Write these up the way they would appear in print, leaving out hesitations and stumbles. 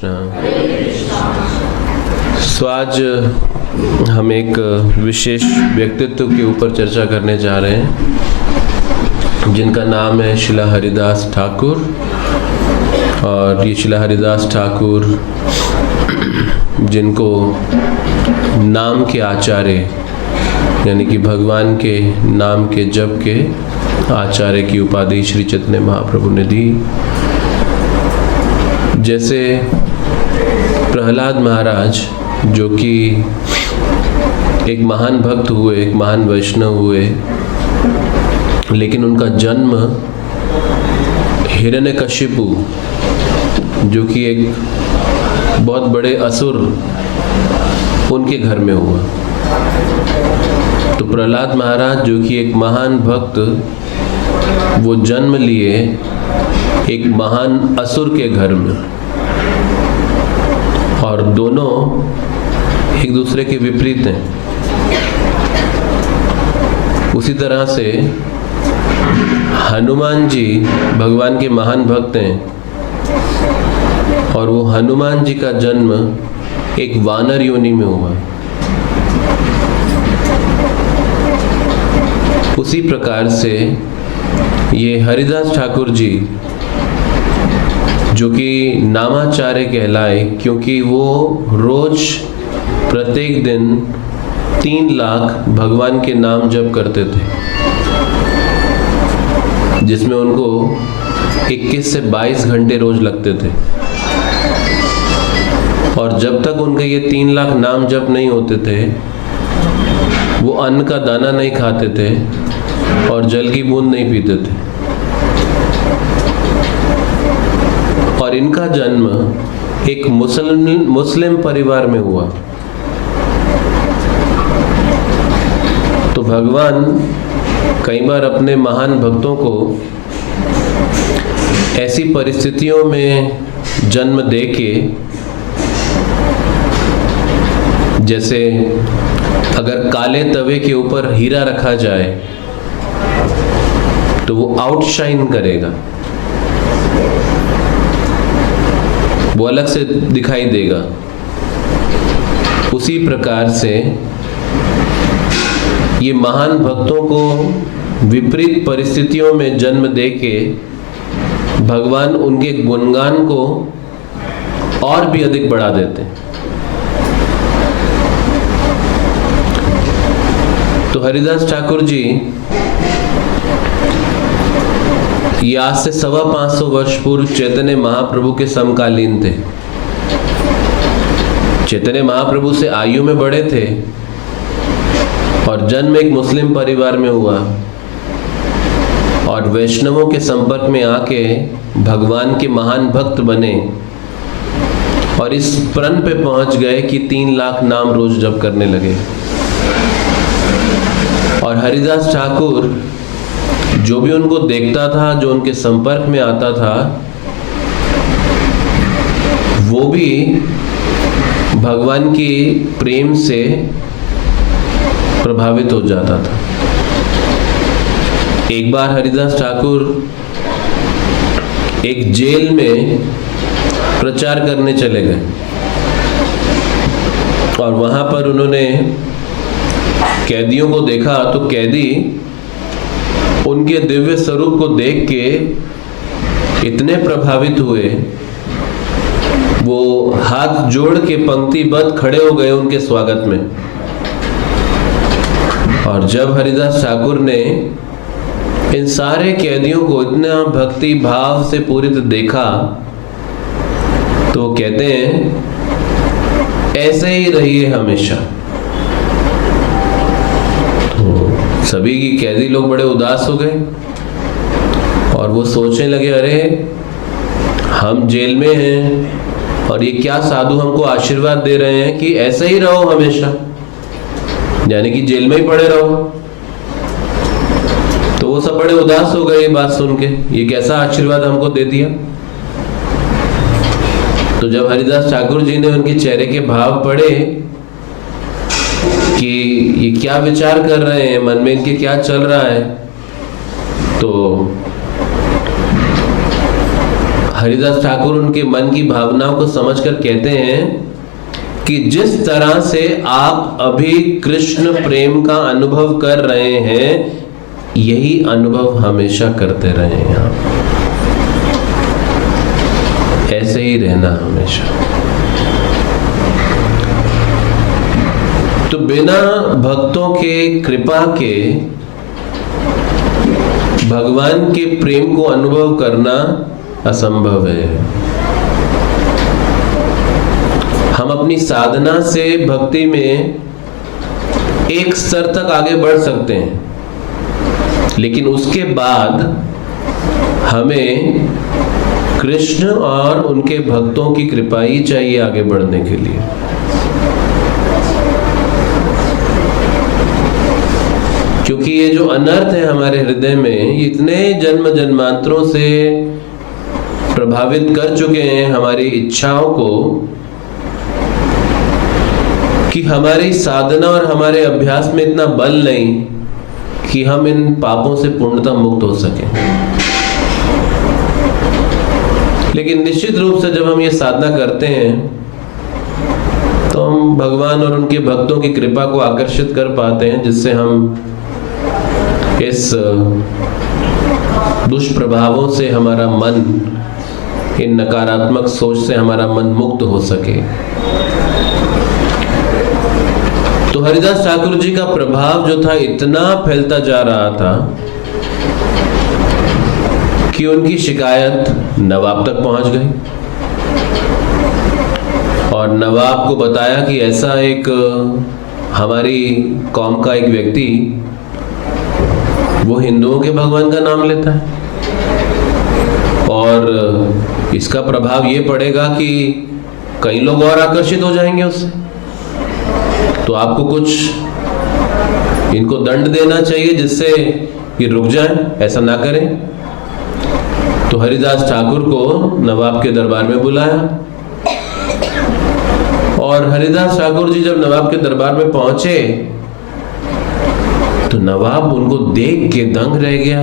कृष्णा। सो आज हम एक विशेष व्यक्तित्व के ऊपर चर्चा करने जा रहे हैं जिनका नाम है शिला हरिदास ठाकुर। और ये शिला हरिदास ठाकुर जिनको नाम के आचार्य यानी कि भगवान के नाम के जप के आचार्य की उपाधि श्री चैतन्य महाप्रभु ने दी। जैसे प्रहलाद महाराज जो कि एक महान भक्त हुए, एक महान वैष्णव हुए, लेकिन उनका जन्म हिरण्यकशिपु जो कि एक बहुत बड़े असुर उनके घर में हुआ। तो प्रहलाद महाराज जो कि एक महान भक्त, वो जन्म लिए एक महान असुर के घर में, और दोनों एक दूसरे के विपरीत हैं। उसी तरह से हनुमान जी भगवान के महान भक्त हैं, और वो हनुमान जी का जन्म एक वानर योनि में हुआ। उसी प्रकार से ये हरिदास ठाकुर जी जो कि नामाचार्य कहलाए, क्योंकि वो रोज प्रत्येक दिन 3 लाख भगवान के नाम जप करते थे, जिसमें उनको 21 से 22 घंटे रोज लगते थे। और जब तक उनके ये 3 लाख नाम जप नहीं होते थे, वो अन्न का दाना नहीं खाते थे और जल की बूंद नहीं पीते थे। और इनका जन्म एक मुस्लिम परिवार में हुआ। तो भगवान कई बार अपने महान भक्तों को ऐसी परिस्थितियों में जन्म देके, जैसे अगर काले तवे के ऊपर हीरा रखा जाए तो वो आउटशाइन करेगा, वो अलग से दिखाई देगा। उसी प्रकार से ये महान भक्तों को विपरीत परिस्थितियों में जन्म देके भगवान उनके गुणगान को और भी अधिक बढ़ा देते हैं। तो हरिदास ठाकुर जी ये आज से 550 वर्ष पूर्व चैतन्य महाप्रभु के समकालीन थे। चैतन्य महाप्रभु से आयु में बड़े थे और जन्म एक मुस्लिम परिवार में हुआ, और वैष्णवों के संपर्क में आके भगवान के महान भक्त बने, और इस प्रण पे पहुंच गए कि 3 लाख नाम रोज जप करने लगे। और हरिदास ठाकुर जो भी उनको देखता था, जो उनके संपर्क में आता था, वो भी भगवान की प्रेम से प्रभावित हो जाता था। एक बार हरिदास ठाकुर एक जेल में प्रचार करने चले गए, और वहां पर उन्होंने कैदियों को देखा। तो कैदी उनके दिव्य स्वरूप को देख के इतने प्रभावित हुए, वो हाथ जोड़ के पंक्तिबद्ध खड़े हो गए उनके स्वागत में। और जब हरिदास ठाकुर ने इन सारे कैदियों को इतना भक्ति भाव से पूरित देखा, तो वो कहते हैं ऐसे ही रहिए हमेशा। सभी की कैदी लोग बड़े उदास हो गए और वो सोचने लगे, अरे हम जेल में हैं और ये क्या साधु हमको आशीर्वाद दे रहे हैं कि ऐसे ही रहो हमेशा, यानी कि जेल में ही पड़े रहो। तो वो सब बड़े उदास हो गए ये बात सुन के, ये कैसा आशीर्वाद हमको दे दिया। तो जब हरिदास ठाकुर जी ने उनके चेहरे के भाव पढ़े कि ये क्या विचार कर रहे हैं, मन में इनके क्या चल रहा है, तो हरिदास ठाकुर उनके मन की भावनाओं को समझकर कहते हैं कि जिस तरह से आप अभी कृष्ण प्रेम का अनुभव कर रहे हैं, यही अनुभव हमेशा करते रहें आप, ऐसे ही रहना हमेशा। तो बिना भक्तों के कृपा के भगवान के प्रेम को अनुभव करना असंभव है। हम अपनी साधना से भक्ति में एक स्तर तक आगे बढ़ सकते हैं, लेकिन उसके बाद हमें कृष्ण और उनके भक्तों की कृपा ही चाहिए आगे बढ़ने के लिए। क्योंकि ये जो अनर्थ है हमारे हृदय में, ये इतने जन्म जन्मांतरों से प्रभावित कर चुके हैं हमारी इच्छाओं को कि हमारी साधना और हमारे अभ्यास में इतना बल नहीं कि हम इन पापों से पूर्णतः मुक्त हो सकें। लेकिन निश्चित रूप से जब हम ये साधना करते हैं तो हम भगवान और उनके भक्तों की कृपा को आकर्षित कर पाते हैं, जिससे हम इस दुष्प्रभावों से हमारा मन, इन नकारात्मक सोच से हमारा मन मुक्त हो सके। तो हरिदास ठाकुर जी का प्रभाव जो था इतना फैलता जा रहा था कि उनकी शिकायत नवाब तक पहुंच गई और नवाब को बताया कि ऐसा एक हमारी कौम का एक व्यक्ति वो हिंदुओं के भगवान का नाम लेता है और इसका प्रभाव ये पड़ेगा कि कई लोग और आकर्षित हो जाएंगे उससे, तो आपको कुछ इनको दंड देना चाहिए जिससे ये रुक जाएं, ऐसा ना करें। तो हरिदास ठाकुर को नवाब के दरबार में बुलाया और हरिदास ठाकुर जी जब नवाब के दरबार में पहुंचे तो नवाब उनको देख के दंग रह गया,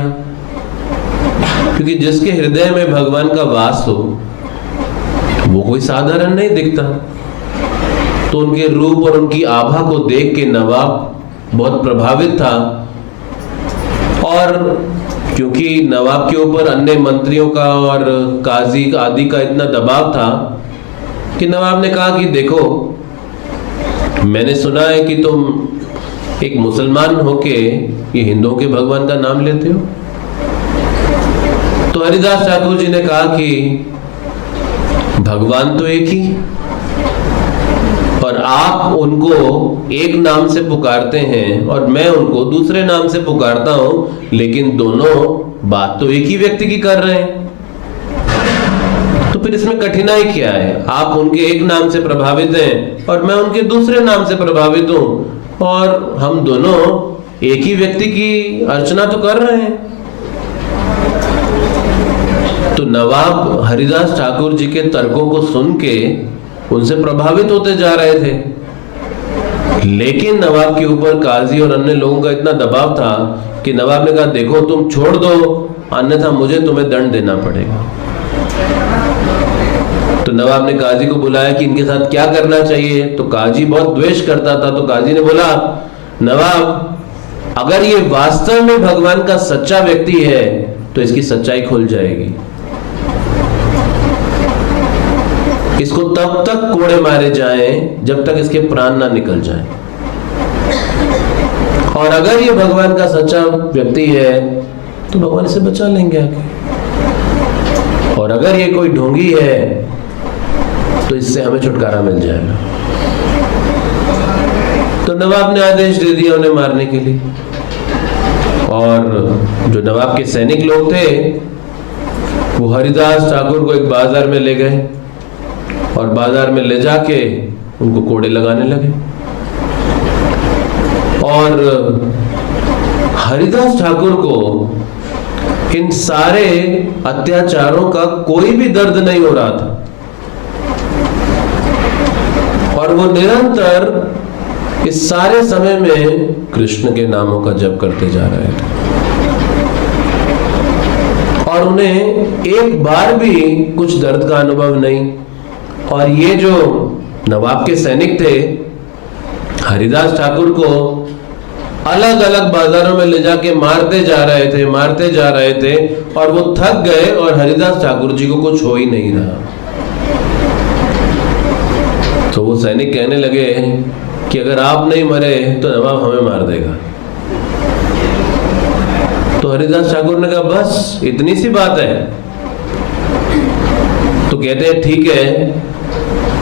क्योंकि जिसके हृदय में भगवान का वास हो वो कोई साधारण नहीं दिखता। तो उनके रूप और उनकी आभा को देख के नवाब बहुत प्रभावित था और क्योंकि नवाब के ऊपर अन्य मंत्रियों का और काजी आदि का इतना दबाव था कि नवाब ने कहा कि देखो, मैंने सुना है कि तुम एक मुसलमान होके ये हिंदुओं के भगवान का नाम लेते हो। तो हरिदास ठाकुर जी ने कहा कि भगवान तो एक ही और आप उनको एक नाम से पुकारते हैं और मैं उनको दूसरे नाम से पुकारता हूं, लेकिन दोनों बात तो एक ही व्यक्ति की कर रहे हैं। तो फिर इसमें कठिनाई क्या है? आप उनके एक नाम से प्रभावित हैं और मैं उनके दूसरे नाम से प्रभावित हूं और हम दोनों एक ही व्यक्ति की अर्चना तो कर रहे हैं। तो नवाब हरिदास ठाकुर जी के तर्कों को सुन के उनसे प्रभावित होते जा रहे थे, लेकिन नवाब के ऊपर काजी और अन्य लोगों का इतना दबाव था कि नवाब ने कहा देखो तुम छोड़ दो, अन्यथा मुझे तुम्हें दंड देना पड़ेगा। तो नवाब ने काजी को बुलाया कि इनके साथ क्या करना चाहिए। तो काजी बहुत द्वेष करता था, तो काजी ने बोला नवाब, अगर ये वास्तव में भगवान का सच्चा व्यक्ति है तो इसकी सच्चाई खुल जाएगी, इसको तब तक कोड़े मारे जाएं जब तक इसके प्राण ना निकल जाएं। और अगर ये भगवान का सच्चा व्यक्ति है तो भगवान इसे बचा लेंगे आगे, और अगर ये कोई ढोंगी है तो इससे हमें छुटकारा मिल जाएगा। तो नवाब ने आदेश दे दिया उन्हें मारने के लिए, और जो नवाब के सैनिक लोग थे वो हरिदास ठाकुर को एक बाजार में ले गए और बाजार में ले जाके उनको कोड़े लगाने लगे। और हरिदास ठाकुर को इन सारे अत्याचारों का कोई भी दर्द नहीं हो रहा था और वो निरंतर इस सारे समय में कृष्ण के नामों का जप करते जा रहे थे। और उन्हें एक बार भी कुछ दर्द का अनुभव नहीं। और ये जो नवाब के सैनिक थे, हरिदास ठाकुर को अलग अलग बाजारों में ले जाके मारते जा रहे थे और वो थक गए और हरिदास ठाकुर जी को कुछ हो ही नहीं रहा। तो वो सैनिक कहने लगे कि अगर आप नहीं मरे तो नवाब हमें मार देगा। तो हरिदास ठाकुर ने कहा बस इतनी सी बात है। तो कहते हैं ठीक है,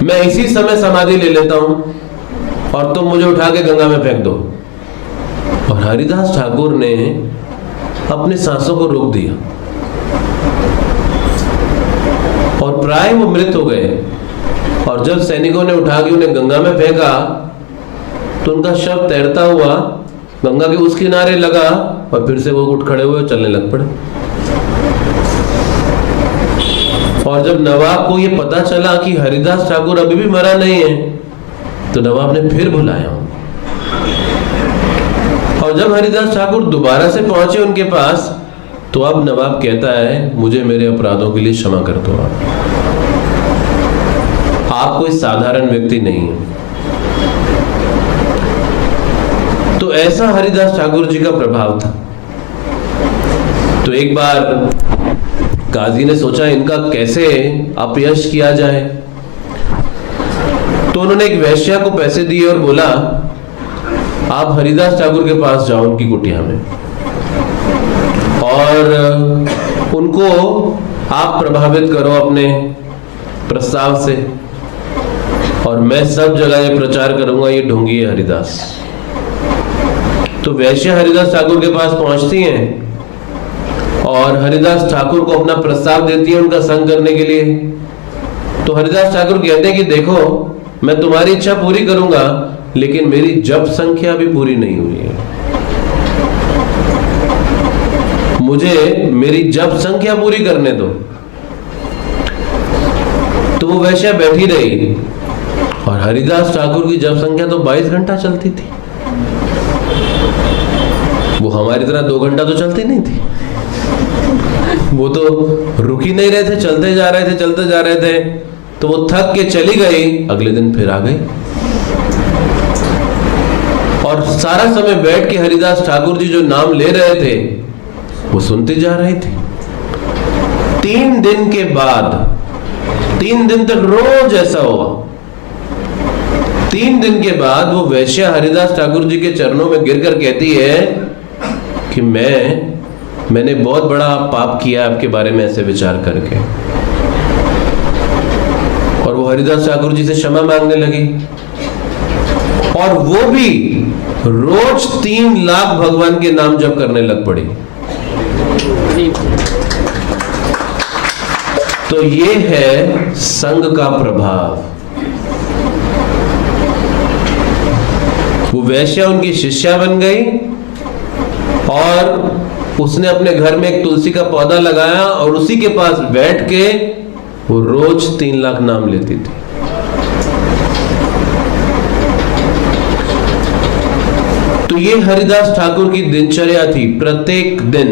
मैं इसी समय समाधि ले लेता हूं और तुम मुझे उठा के गंगा में फेंक दो। और हरिदास ठाकुर ने अपनी सांसों को रोक दिया और प्राय वो मृत हो गए। और जब सैनिकों ने उठा के उन्हें गंगा में फेंका तो उनका शव तैरता हुआ गंगा के उस किनारे लगा और फिर से वो उठ खड़े हुए चलने लग पड़े। और जब नवाब को ये पता चला कि हरिदास ठाकुर अभी भी मरा नहीं है तो नवाब ने फिर बुलाया। और जब हरिदास ठाकुर दोबारा से पहुंचे उनके पास तो अब नवाब कहता है मुझे मेरे अपराधों के लिए क्षमा कर दो, आप कोई साधारण व्यक्ति नहीं है। तो ऐसा हरिदास ठाकुर जी का प्रभाव था। तो एक बार काजी ने सोचा इनका कैसे अपयश किया जाए। तो उन्होंने एक वैश्या को पैसे दिए और बोला आप हरिदास ठाकुर के पास जाओ उनकी कुटिया में और उनको आप प्रभावित करो अपने प्रस्ताव से और मैं सब जगह ये प्रचार करूंगा ये ढोंगी है हरिदास। तो वैश्या हरिदास ठाकुर के पास पहुंचती हैं और हरिदास ठाकुर को अपना प्रस्ताव देती है उनका संग करने के लिए। तो हरिदास ठाकुर कहते हैं कि देखो मैं तुम्हारी इच्छा पूरी करूंगा लेकिन मेरी जप संख्या भी पूरी नहीं हुई है, मुझे मेरी जप संख्या पूरी करने दो। तो वो वैश्या बैठी रही और हरिदास ठाकुर की जप संख्या तो 22 घंटा चलती थी, वो हमारी तरह 2 घंटा तो चलती नहीं थी। वो तो रुक ही नहीं रहे थे, चलते जा रहे थे। तो वो थक के चली गई, अगले दिन फिर आ गई और सारा समय बैठ के हरिदास ठाकुर जी जो नाम ले रहे थे वो सुनते जा रहे थे। 3 दिन के बाद 3 दिन तक रोज ऐसा हुआ। 3 दिन के बाद वो वैश्या हरिदास ठाकुर जी के चरणों में गिरकर कहती है कि मैंने बहुत बड़ा पाप किया आपके बारे में ऐसे विचार करके। और वो हरिदास ठाकुर जी से क्षमा मांगने लगी और वो भी रोज 3 लाख भगवान के नाम जप करने लग पड़ी। तो ये है संग का प्रभाव। वो वैश्या उनकी शिष्या बन गई और उसने अपने घर में एक तुलसी का पौधा लगाया और उसी के पास बैठ के वो रोज 3 लाख नाम लेती थी। तो ये हरिदास ठाकुर की दिनचर्या थी प्रत्येक दिन।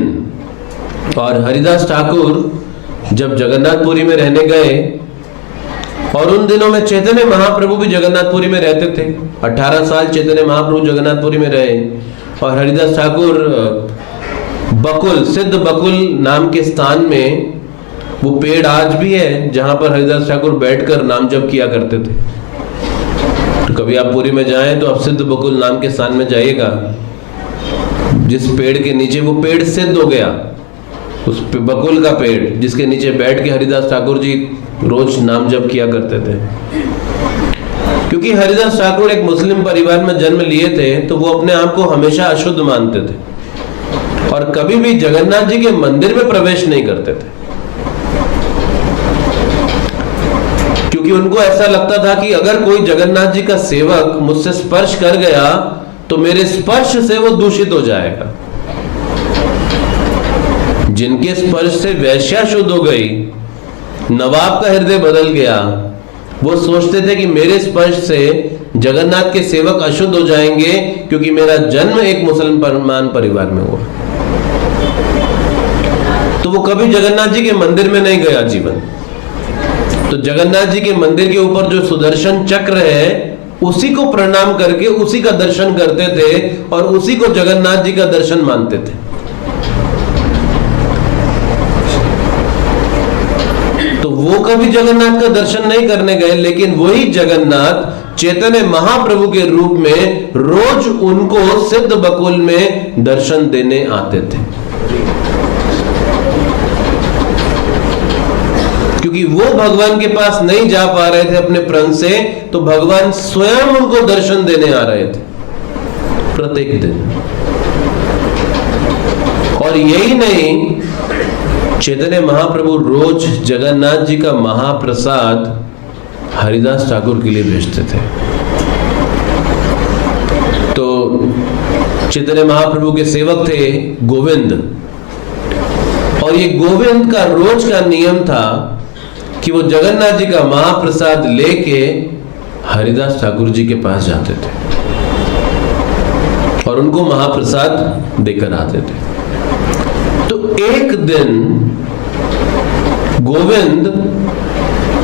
और हरिदास ठाकुर जब जगन्नाथपुरी में रहने गए और उन दिनों में चैतन्य महाप्रभु भी जगन्नाथपुरी में रहते थे, 18 साल चैतन्य महाप्रभु जगन्नाथपुरी में रहे। और हरिदास ठाकुर बकुल, सिद्ध बकुल नाम के स्थान में, वो पेड़ आज भी है जहां पर हरिदास ठाकुर बैठकर नाम जप किया करते थे। तो कभी आप पुरी में जाएं तो आप सिद्ध बकुल नाम के स्थान में जाइएगा, जिस पेड़ के नीचे वो पेड़ सिद्ध हो गया, उस बकुल का पेड़ जिसके नीचे बैठ के हरिदास ठाकुर जी रोज नाम जप किया करते थे। क्योंकि हरिदास ठाकुर एक मुस्लिम परिवार में जन्म लिए थे तो वो अपने आप को हमेशा अशुद्ध मानते थे और कभी भी जगन्नाथ जी के मंदिर में प्रवेश नहीं करते थे, क्योंकि उनको ऐसा लगता था कि अगर कोई जगन्नाथ जी का सेवक मुझसे स्पर्श कर गया तो मेरे स्पर्श से वो दूषित हो जाएगा। जिनके स्पर्श से वैश्या शुद्ध हो गई, नवाब का हृदय बदल गया, वो सोचते थे कि मेरे स्पर्श से जगन्नाथ के सेवक अशुद्ध हो जाएंगे क्योंकि मेरा जन्म एक मुसलमान परिवार में हुआ। तो वो कभी जगन्नाथ जी के मंदिर में नहीं गया जीवन। तो जगन्नाथ जी के मंदिर के ऊपर जो सुदर्शन चक्र है उसी को प्रणाम करके उसी का दर्शन करते थे और उसी को जगन्नाथ जी का दर्शन मानते थे। तो वो कभी जगन्नाथ का दर्शन नहीं करने गए, लेकिन वही जगन्नाथ चैतन्य महाप्रभु के रूप में रोज उनको सिद्ध बकुल में दर्शन देने आते थे, क्योंकि वो भगवान के पास नहीं जा पा रहे थे अपने प्रण से, तो भगवान स्वयं उनको दर्शन देने आ रहे थे प्रत्येक दिन। और यही नहीं, चैतन्य महाप्रभु रोज जगन्नाथ जी का महाप्रसाद हरिदास ठाकुर के लिए भेजते थे। तो चैतन्य महाप्रभु के सेवक थे गोविंद, और ये गोविंद का रोज का नियम था कि वो जगन्नाथ जी का महाप्रसाद लेके हरिदास ठाकुर जी के पास जाते थे और उनको महाप्रसाद देकर आते थे। तो एक दिन गोविंद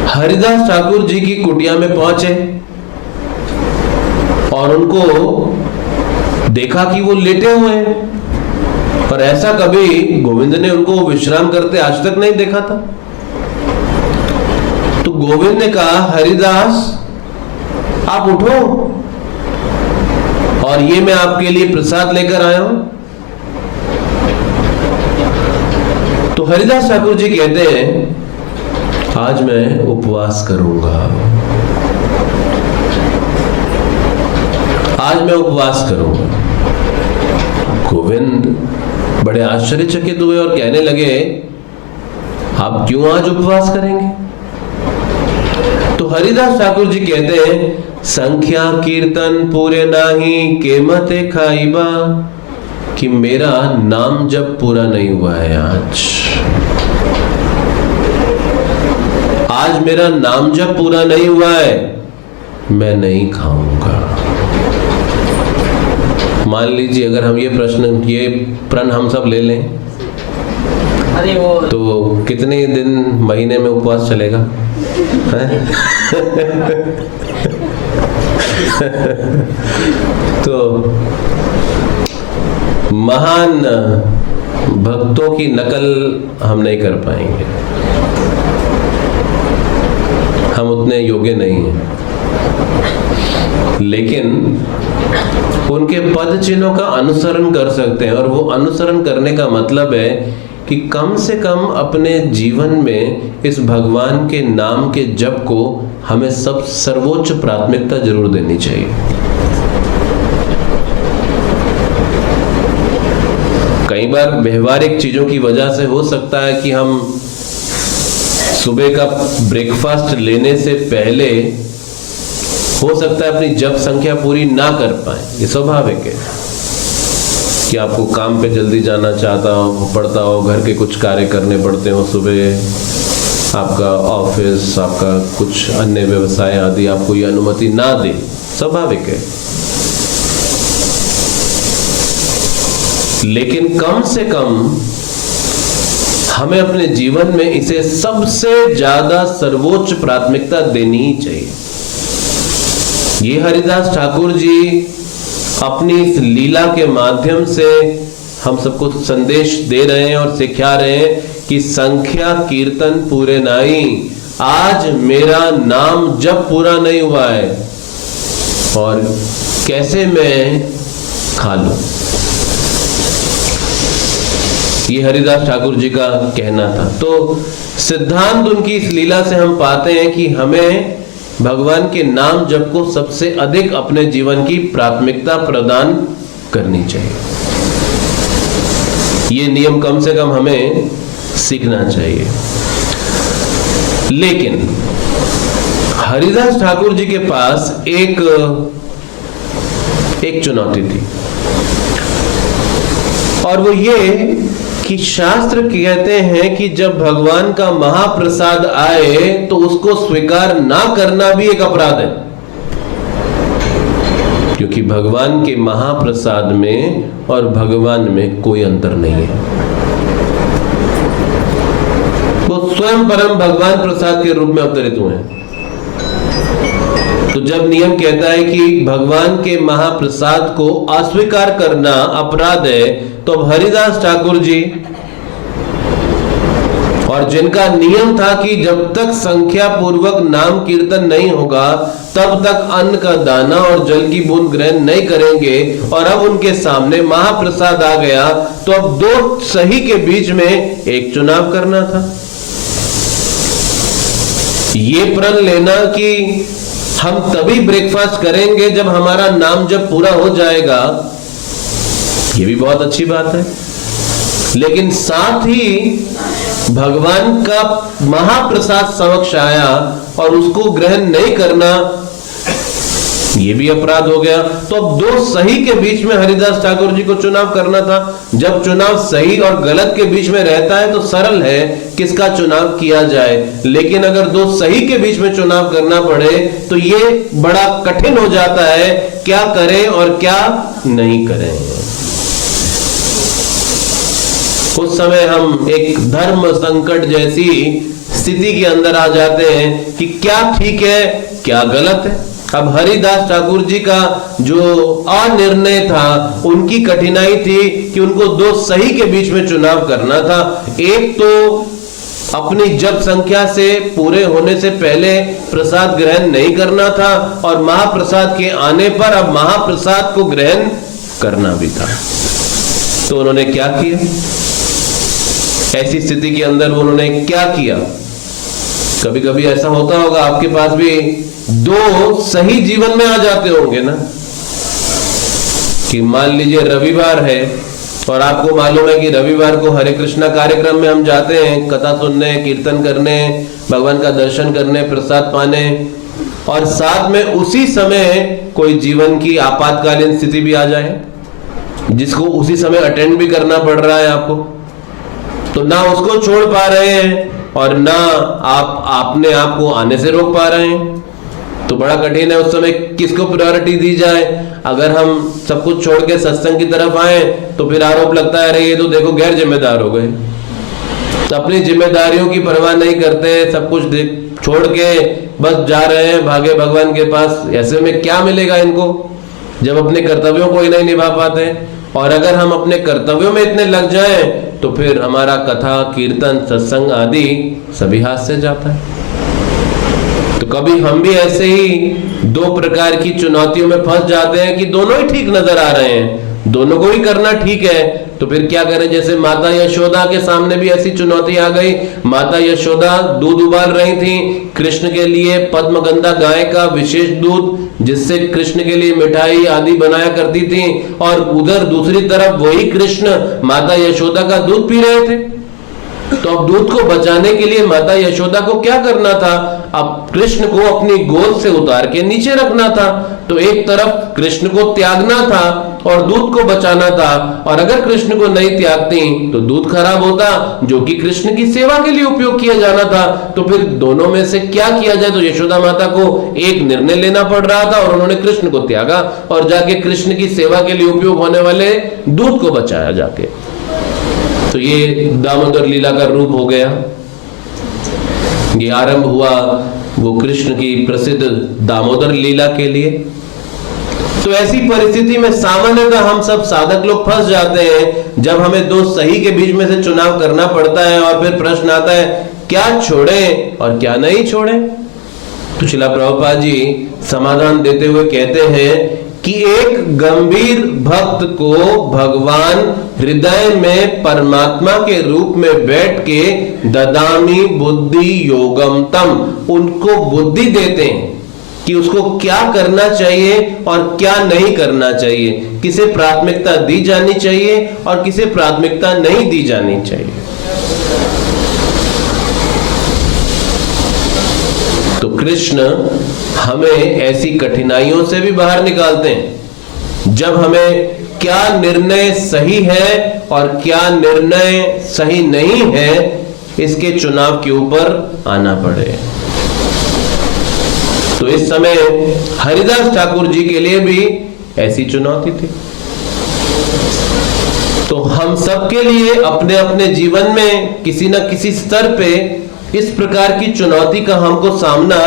हरिदास ठाकुर जी की कुटिया में पहुंचे और उनको देखा कि वो लेटे हुए हैं, पर ऐसा कभी गोविंद ने उनको विश्राम करते आज तक नहीं देखा था। तो गोविंद ने कहा, हरिदास आप उठो और ये मैं आपके लिए प्रसाद लेकर आया हूं। तो हरिदास ठाकुर जी कहते हैं, आज मैं उपवास करूंगा, आज मैं उपवास करूंगा। गोविंद बड़े आश्चर्यचकित हुए और कहने लगे, आप क्यों आज उपवास करेंगे? तो हरिदास ठाकुर जी कहते हैं, संख्या कीर्तन पूरे नाही केमते खाइबा, कि मेरा नाम जब पूरा नहीं हुआ है आज मेरा नाम जब पूरा नहीं हुआ है, मैं नहीं खाऊंगा। मान लीजिए अगर हम ये प्रण हम सब ले लें, तो कितने दिन महीने में उपवास चलेगा? तो महान भक्तों की नकल हम नहीं कर पाएंगे, हम उतने योग्य नहीं हैं, लेकिन उनके पद चिन्हों का अनुसरण कर सकते हैं। और वो अनुसरण करने का मतलब है कि कम से कम अपने जीवन में इस भगवान के नाम के जप को हमें सब सर्वोच्च प्राथमिकता जरूर देनी चाहिए। कई बार व्यवहारिक चीजों की वजह से हो सकता है कि हम सुबह का ब्रेकफास्ट लेने से पहले हो सकता है अपनी जप संख्या पूरी ना कर पाए। ये स्वाभाविक है कि आपको काम पे जल्दी जाना पड़ता हो, घर के कुछ कार्य करने पड़ते हो, सुबह आपका ऑफिस, आपका कुछ अन्य व्यवसाय आदि आपको ये अनुमति ना दे, स्वाभाविक है। लेकिन कम से कम हमें अपने जीवन में इसे सबसे ज्यादा सर्वोच्च प्राथमिकता देनी ही चाहिए। ये हरिदास ठाकुर जी अपनी इस लीला के माध्यम से हम सबको संदेश दे रहे हैं और सिखा रहे हैं कि संख्या कीर्तन पूरे नाई, आज मेरा नाम जब पूरा नहीं हुआ है और कैसे मैं खा लूं। ये हरिदास ठाकुर जी का कहना था। तो सिद्धांत उनकी इस लीला से हम पाते हैं कि हमें भगवान के नाम जप को सबसे अधिक अपने जीवन की प्राथमिकता प्रदान करनी चाहिए। ये नियम कम से कम हमें सीखना चाहिए। लेकिन हरिदास ठाकुर जी के पास एक चुनौती थी, और वो ये कि शास्त्र कहते हैं कि जब भगवान का महाप्रसाद आए तो उसको स्वीकार ना करना भी एक अपराध है, क्योंकि भगवान के महाप्रसाद में और भगवान में कोई अंतर नहीं है। वो स्वयं परम भगवान प्रसाद के रूप में अवतरित हुए हैं। तो जब नियम कहता है कि भगवान के महाप्रसाद को अस्वीकार करना अपराध है, तो अब हरिदास ठाकुर जी, और जिनका नियम था कि जब तक संख्या पूर्वक नाम कीर्तन नहीं होगा तब तक अन्न का दाना और जल की बूंद ग्रहण नहीं करेंगे, और अब उनके सामने महाप्रसाद आ गया, तो अब दो सही के बीच में एक चुनाव करना था। ये प्रण लेना कि हम तभी ब्रेकफास्ट करेंगे जब हमारा नाम जब पूरा हो जाएगा, ये भी बहुत अच्छी बात है। लेकिन साथ ही भगवान का महाप्रसाद समक्ष आया और उसको ग्रहण नहीं करना, ये भी अपराध हो गया। तो अब दो सही के बीच में हरिदास ठाकुर जी को चुनाव करना था। जब चुनाव सही और गलत के बीच में रहता है तो सरल है किसका चुनाव किया जाए, लेकिन अगर दो सही के बीच में चुनाव करना पड़े तो ये बड़ा कठिन हो जाता है, क्या करें और क्या नहीं करें। उस समय हम एक धर्म संकट जैसी स्थिति के अंदर आ जाते हैं कि क्या ठीक है क्या गलत है। अब हरिदास ठाकुर जी का जो अनिर्णय था, उनकी कठिनाई थी कि उनको दो सही के बीच में चुनाव करना था। एक तो अपनी जप संख्या से पूरे होने से पहले प्रसाद ग्रहण नहीं करना था, और महाप्रसाद के आने पर अब महाप्रसाद को ग्रहण करना भी था। तो उन्होंने क्या किया, ऐसी स्थिति के अंदर उन्होंने क्या किया। कभी कभी ऐसा होता होगा, आपके पास भी दो सही जीवन में आ जाते होंगे ना, कि मान लीजिए रविवार है और आपको मालूम है कि रविवार को हरे कृष्णा कार्यक्रम में हम जाते हैं कथा सुनने, कीर्तन करने, भगवान का दर्शन करने, प्रसाद पाने, और साथ में उसी समय कोई जीवन की आपातकालीन स्थिति भी आ जाए जिसको उसी समय अटेंड भी करना पड़ रहा है आपको, तो ना उसको छोड़ पा रहे हैं और ना आपने आप को आने से रोक पा रहे हैं। तो बड़ा कठिन है उस समय किसको प्रायोरिटी दी जाए। अगर हम सब कुछ छोड़ के सत्संग की तरफ आए तो फिर आरोप लगता है, अरे ये तो देखो गैर जिम्मेदार हो गए, तो अपनी जिम्मेदारियों की परवाह नहीं करते, सब कुछ छोड़ के बस जा रहे हैं भागे भगवान के पास। ऐसे में क्या मिलेगा इनको जब अपने कर्तव्यों को ही नहीं निभा पाते। और अगर हम अपने कर्तव्यों में इतने लग जाएं तो फिर हमारा कथा, कीर्तन, सत्संग आदि सभी हाथ से जाता है। तो कभी हम भी ऐसे ही दो प्रकार की चुनौतियों में फंस जाते हैं कि दोनों ही ठीक नजर आ रहे हैं, दोनों को ही करना ठीक है, तो फिर क्या करें। जैसे माता यशोदा के सामने भी ऐसी चुनौती आ गई। माता यशोदा दूध उबाल रही थी कृष्ण के लिए, पद्मगंधा गाय का विशेष दूध जिससे कृष्ण के लिए मिठाई आदि बनाया करती थी, और उधर दूसरी तरफ वही कृष्ण माता यशोदा का दूध पी रहे थे। तो अब दूध को बचाने के लिए माता यशोदा को क्या करना था, अब कृष्ण को अपनी गोद से उतार के नीचे रखना था। तो एक तरफ कृष्ण को त्यागना था और दूध को बचाना था, और अगर कृष्ण को नहीं त्यागती तो दूध खराब होता जो कि कृष्ण की सेवा के लिए उपयोग किया जाना था। तो फिर दोनों में से क्या किया जाए, तो यशोदा माता को एक निर्णय लेना पड़ रहा था और उन्होंने कृष्ण को त्यागा और जाके कृष्ण की सेवा के लिए उपयोग होने वाले दूध को बचाया जाके। तो ये दामोदर लीला का रूप हो गया। ये आरंभ हुआ वो कृष्ण की प्रसिद्ध दामोदर लीला के लिए। तो ऐसी परिस्थिति में सामान्यतः हम सब साधक लोग फंस जाते हैं जब हमें दो सही के बीच में से चुनाव करना पड़ता है, और फिर प्रश्न आता है क्या छोड़ें और क्या नहीं छोड़ें। तो श्रील प्रभुपाद जी समाधान देते हुए कहते हैं कि एक गंभीर भक्त को भगवान हृदय में परमात्मा के रूप में बैठ के ददामी बुद्धि योगम तम, उनको बुद्धि देते हैं कि उसको क्या करना चाहिए और क्या नहीं करना चाहिए, किसे प्राथमिकता दी जानी चाहिए और किसे प्राथमिकता नहीं दी जानी चाहिए। तो कृष्ण हमें ऐसी कठिनाइयों से भी बाहर निकालते हैं जब हमें क्या निर्णय सही है और क्या निर्णय सही नहीं है, इसके चुनाव के ऊपर आना पड़े। तो इस समय हरिदास ठाकुर जी के लिए भी ऐसी चुनौती थी। तो हम सबके लिए अपने अपने जीवन में किसी न किसी स्तर पे इस प्रकार की चुनौती का हमको सामना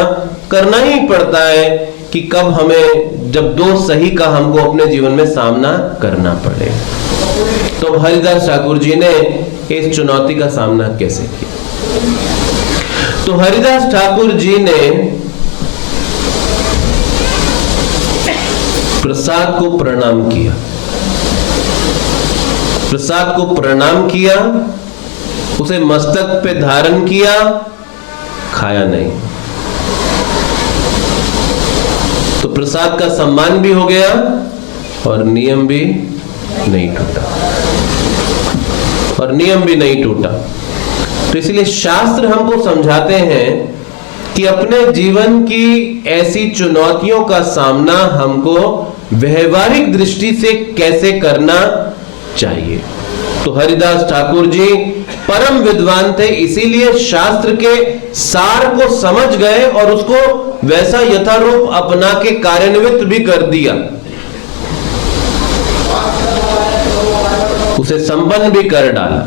करना ही पड़ता है कि कब हमें, जब दो सही का हमको अपने जीवन में सामना करना पड़े। तो हरिदास ठाकुर जी ने इस चुनौती का सामना कैसे किया? तो हरिदास ठाकुर जी ने प्रसाद को प्रणाम किया, प्रसाद को प्रणाम किया, उसे मस्तक पे धारण किया, खाया नहीं। तो प्रसाद का सम्मान भी हो गया और नियम भी नहीं टूटा, और नियम भी नहीं टूटा। तो इसलिए शास्त्र हमको समझाते हैं कि अपने जीवन की ऐसी चुनौतियों का सामना हमको व्यवहारिक दृष्टि से कैसे करना चाहिए। तो हरिदास ठाकुर जी परम विद्वान थे, इसीलिए शास्त्र के सार को समझ गए और उसको वैसा यथारूप अपना के कार्यान्वित भी कर दिया, उसे संपन्न भी कर डाला।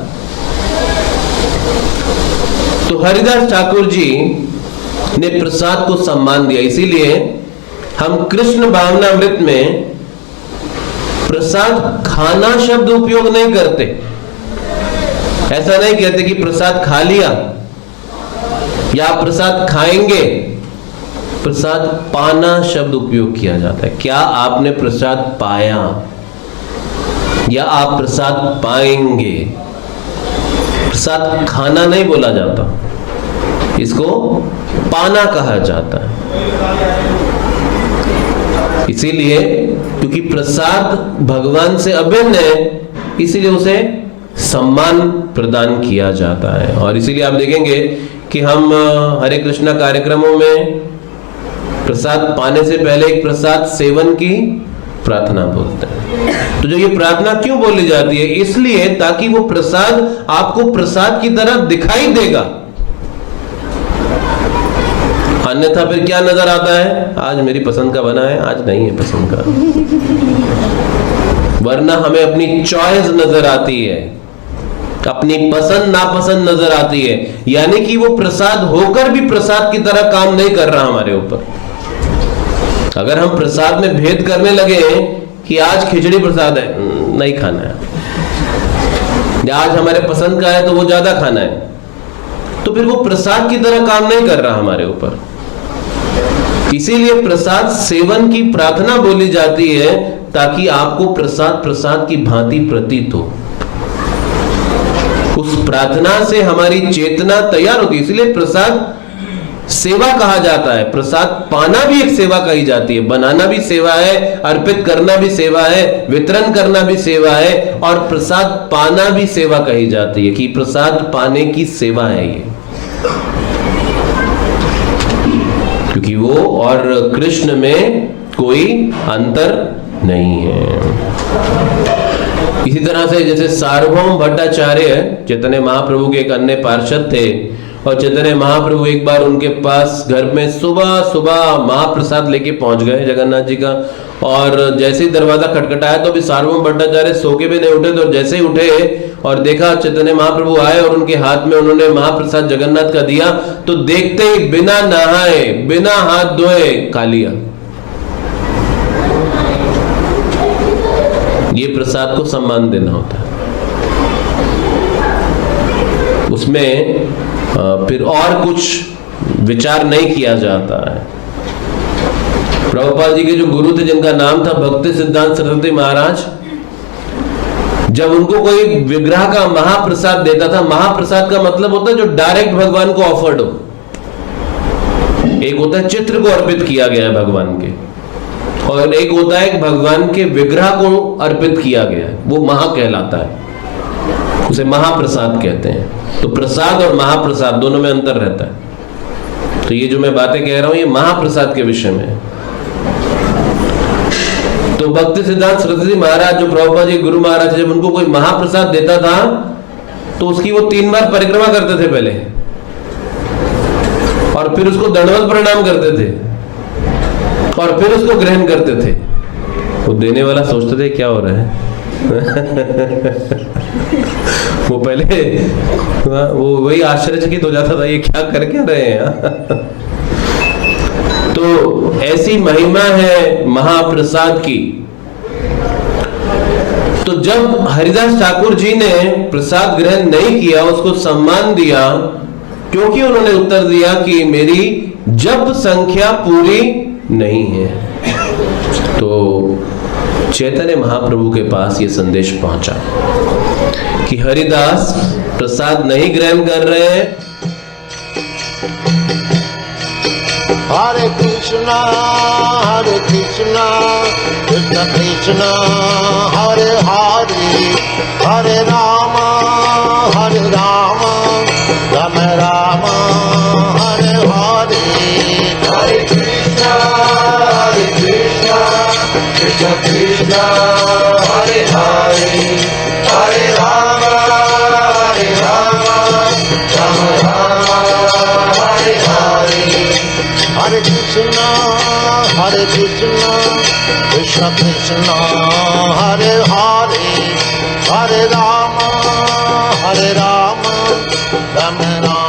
तो हरिदास ठाकुर जी ने प्रसाद को सम्मान दिया, इसीलिए हम कृष्ण भावनामृत में प्रसाद खाना शब्द उपयोग नहीं करते। ऐसा नहीं कहते कि प्रसाद खा लिया या प्रसाद खाएंगे, प्रसाद पाना शब्द उपयोग किया जाता है। क्या आपने प्रसाद पाया या आप प्रसाद पाएंगे? प्रसाद खाना नहीं बोला जाता, इसको पाना कहा जाता है। इसीलिए क्योंकि प्रसाद भगवान से अभिन्न है, इसीलिए उसे सम्मान प्रदान किया जाता है। और इसीलिए आप देखेंगे कि हम हरे कृष्णा कार्यक्रमों में प्रसाद पाने से पहले एक प्रसाद सेवन की प्रार्थना बोलते हैं। तो जो ये प्रार्थना क्यों बोली जाती है? इसलिए ताकि वो प्रसाद आपको प्रसाद की तरह दिखाई देगा, अन्यथा फिर क्या नजर आता है? आज मेरी पसंद का बना है, आज नहीं है पसंद का। वरना हमें अपनी चॉइस नजर आती है, अपनी पसंद नापसंद नजर आती है, यानी कि वो प्रसाद होकर भी प्रसाद की तरह काम नहीं कर रहा हमारे ऊपर। अगर हम प्रसाद में भेद करने लगे कि आज खिचड़ी प्रसाद है, नहीं खाना है, या आज हमारे पसंद का है तो वो ज्यादा खाना है, तो फिर वो प्रसाद की तरह काम नहीं कर रहा हमारे ऊपर। इसीलिए प्रसाद सेवन की प्रार्थना बोली जाती है, ताकि आपको प्रसाद प्रसाद की भांति प्रतीत हो। उस प्रार्थना से हमारी चेतना तैयार होती है। इसलिए प्रसाद सेवा कहा जाता है। प्रसाद पाना भी एक सेवा कही जाती है, बनाना भी सेवा है, अर्पित करना भी सेवा है, वितरण करना भी सेवा है, और प्रसाद पाना भी सेवा कही जाती है कि प्रसाद पाने की सेवा है ये। क्योंकि वो और कृष्ण में कोई अंतर नहीं है। इसी तरह से जैसे सार्वभौम भट्टाचार्य चैतन्य महाप्रभु के एक अन्य पार्षद थे, और चैतन्य महाप्रभु एक बार उनके पास घर में सुबह सुबह महाप्रसाद लेके पहुंच गए जगन्नाथ जी का, और जैसे ही दरवाजा खटखटाया तो भी सार्वभौम भट्टाचार्य सो के भी नहीं उठे। तो जैसे ही उठे और देखा चैतन्य महाप्रभु आए और उनके हाथ में उन्होंने महाप्रसाद जगन्नाथ का दिया, तो देखते ही बिना नहाए बिना हाथ धोए खा लिया। ये प्रसाद को सम्मान देना होता है। उसमें फिर और कुछ विचार नहीं किया जाता है। प्रभुपाद जी के जो गुरु थे, जिनका नाम था भक्ति सिद्धांत सरस्वती महाराज, जब उनको कोई विग्रह का महाप्रसाद देता था, महाप्रसाद का मतलब होता है जो डायरेक्ट भगवान को ऑफर्ड हो। एक होता है चित्र को अर्पित किया गया है भगवान के, और एक होता है भगवान के विग्रह को अर्पित किया गया है, वो महा कहलाता है, उसे महाप्रसाद कहते हैं। तो प्रसाद और महाप्रसाद दोनों में अंतर रहता है। तो ये जो मैं बातें कह रहा हूं, ये महाप्रसाद के विषय में है। तो भक्ति सिद्धांत सरस्वती महाराज जो प्रभुपाद जी गुरु महाराज, जब उनको कोई महाप्रसाद देता था तो उसकी वो 3 बार परिक्रमा करते थे पहले, और फिर उसको दंडवत प्रणाम करते थे, और फिर उसको ग्रहण करते थे। वो देने वाला सोचते थे क्या हो रहा है वो पहले वो वही आश्चर्यचकित हो जाता था, ये क्या कर क्या रहे हैं। तो ऐसी महिमा है महाप्रसाद की। तो जब हरिदास ठाकुर जी ने प्रसाद ग्रहण नहीं किया, उसको सम्मान दिया, क्योंकि उन्होंने उत्तर दिया कि मेरी जप संख्या पूरी नहीं है। तो चैतन्य महाप्रभु के पास ये संदेश पहुंचा कि हरिदास प्रसाद नहीं ग्रहण कर रहे हैं। हरे कृष्णा कृष्ण कृष्ण हरे हरे, हरे राम राम राम हरे हरे। हरे कृष्ण कृष्ण कृष्ण हरे हरे, हरे राम राम राम हरे हरे। हरे कृष्ण कृष्ण कृष्ण हरे हरे, हरे राम राम राम